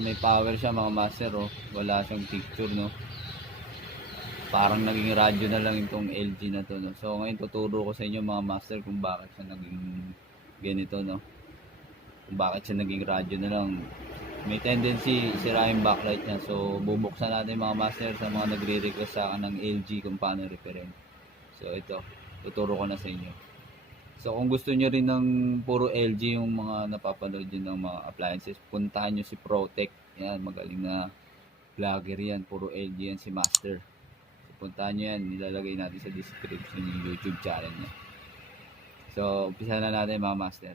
may power siya mga master, oh. Wala siyang picture, no. Parang naging radyo na lang itong LG na to, no. So ngayon tuturo ko sa inyo mga master kung bakit siya naging ganito, no. Kung bakit siya naging radyo na lang. May tendency sira yung backlight niya. So bubuksan natin mga master sa mga nagre-request sa akin ng LG kung paano repairin. So ito, tuturo ko na sa inyo. So kung gusto nyo rin ng puro LG yung mga napapanood nyo ng mga appliances, puntahan nyo si Protect. Yan, magaling na vlogger yan. Puro LG yan si Master. So puntahan nyo yan, nilalagay natin sa description yung YouTube channel niya. So umpisa na natin mga Master.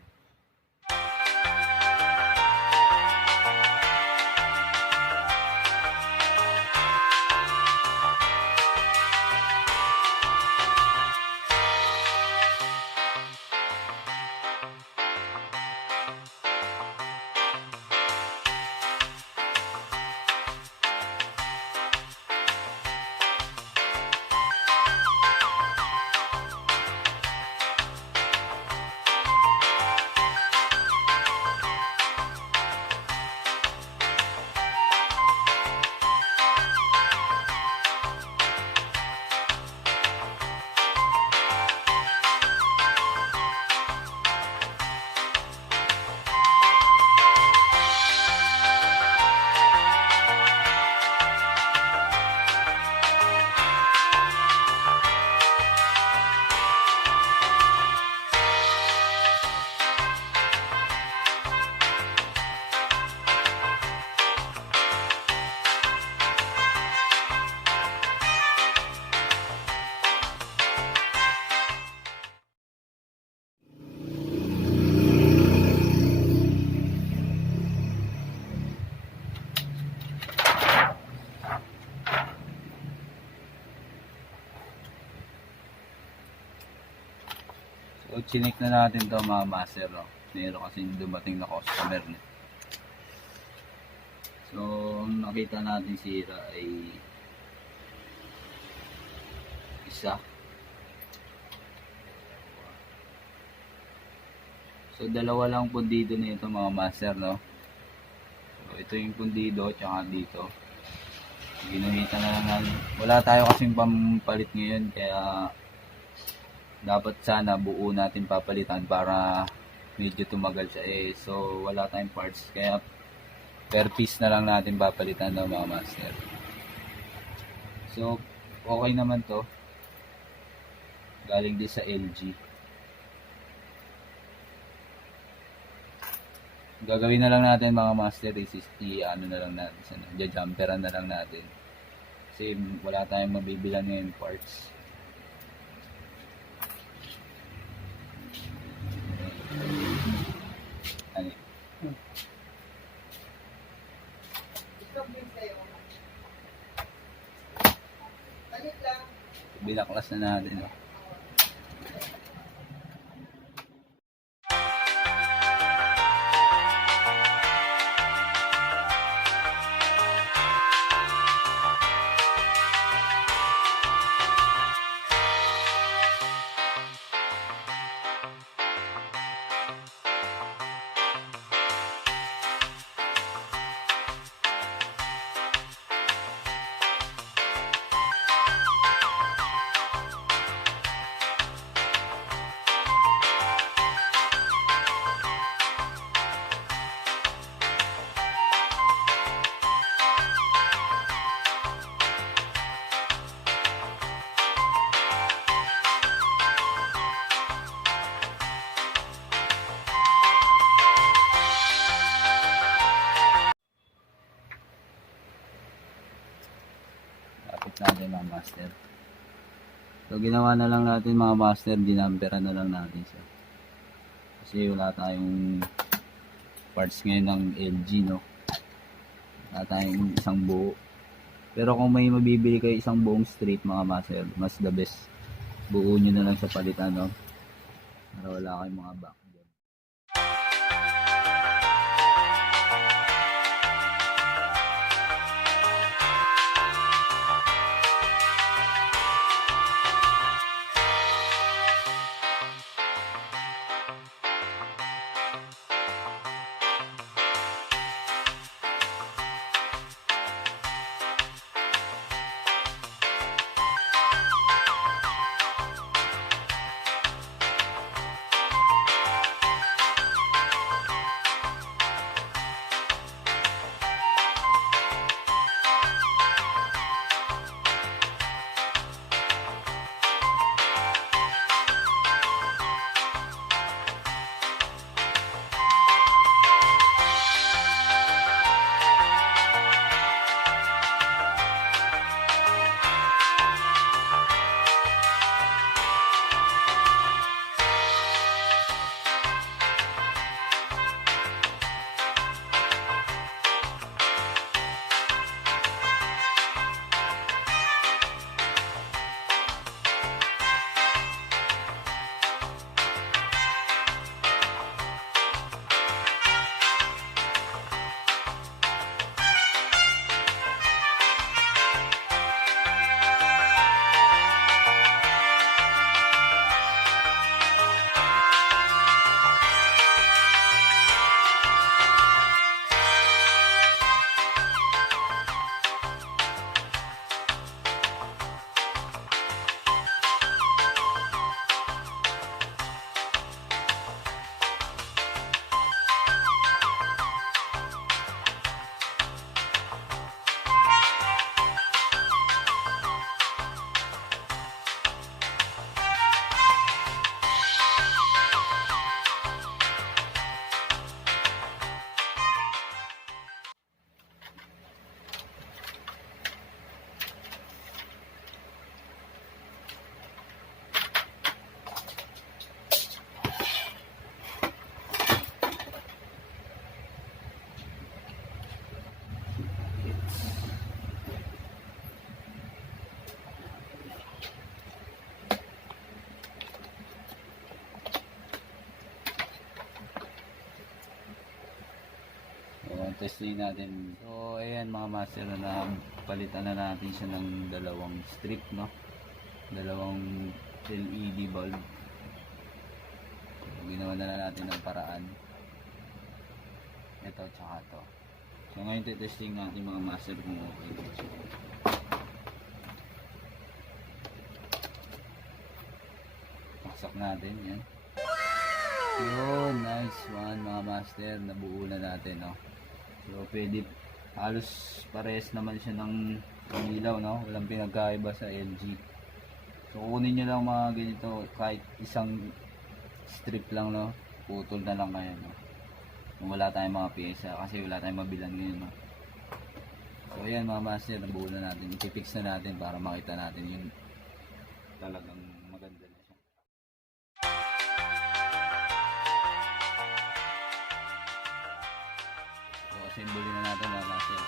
So, chinek na natin to mga master, no? Meron kasi dumating na customer na. So, nakita natin sira ay isa. So, dalawa lang pundido na ito mga master, no? So, ito yung pundido, tsaka dito. Ginuhitan na lang natin. Wala tayo kasing pampalit ngayon, kaya dapat sana buo natin papalitan para medyo tumagal siya so wala tayong parts kaya per piece na lang natin papalitan ng mga master. So okay naman to, galing din sa LG. Gagawin na lang natin mga master is ano na lang natin, jumperan na lang natin kasi wala tayong mabibilan ngayon parts. Binaklas na natin, oh. Natin mga master. So ginawa na lang natin mga master, dinamperan na lang natin siya. Kasi wala tayong parts ngayon ng LG, no. Wala tayong isang buo. Pero kung may mabibili kayo isang buong straight mga master, mas the best buo nyo na lang sa palitan, no. Para wala kayong mga back. testing natin. So ayan mga master, na palitan na natin siya ng dalawang strip, no? Dalawang LED bulb. So, ginawa na natin ng paraan. Ito tsaka ito. So ngayon testing natin mga master kung okay dito siya. Paksak natin yan. Yun, nice one mga master, nabuo na natin, no? So pwede, halos pares naman siya ng ilaw, no? Walang pinagkaiba sa LG. So kunin nyo lang mga ganito, kahit isang strip lang, no? Putol na lang kayo, no? Kung wala tayong mga pyesa, kasi wala tayong mabilan ngayon, no? So ayan mga master, nabuo na natin, ipipix na natin para makita natin yung talagang maganda na siya. Assembly na natin mga master.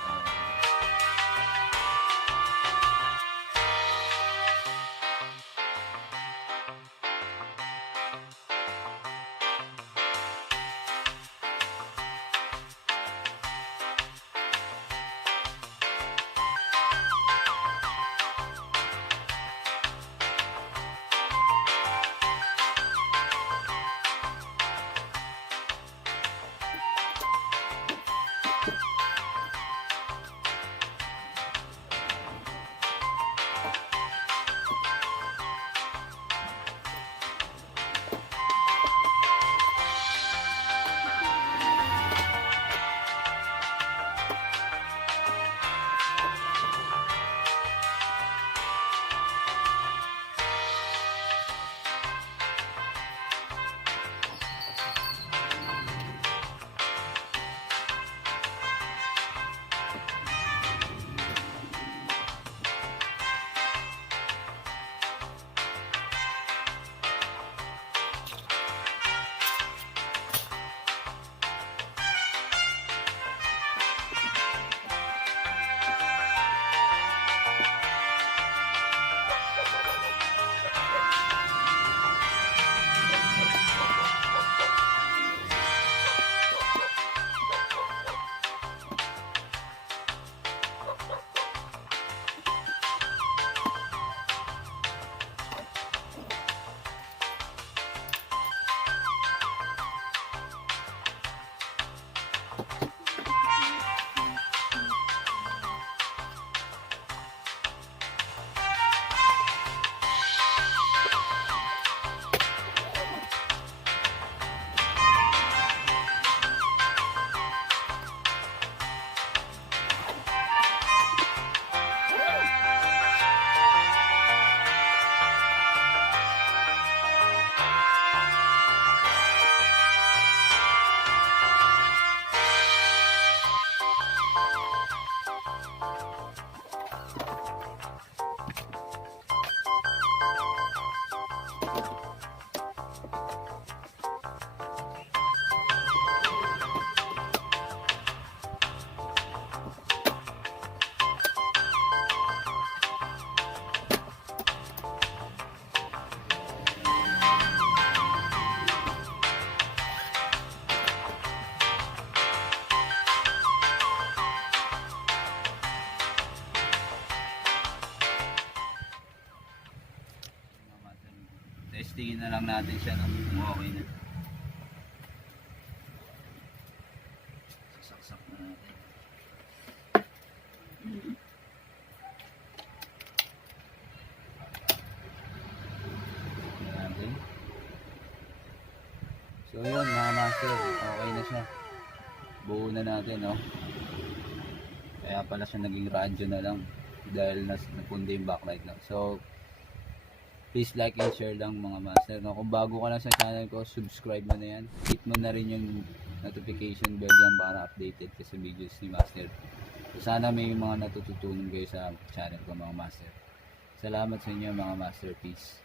Testingin na lang natin siya, no? Kung okay na. Sasaksak na natin. So yun mga master, okay na siya. Buo na natin, no? Kaya pala siya naging radyo na lang dahil napundi yung backlight lang. So please like and share lang mga master, no? Kung bago ka lang sa channel ko, subscribe mo na yan. Hit mo na rin yung notification bell dyan para updated ka sa videos ni master. So sana may mga natututunan kayo sa channel ko mga master. Salamat sa inyo mga master, peace.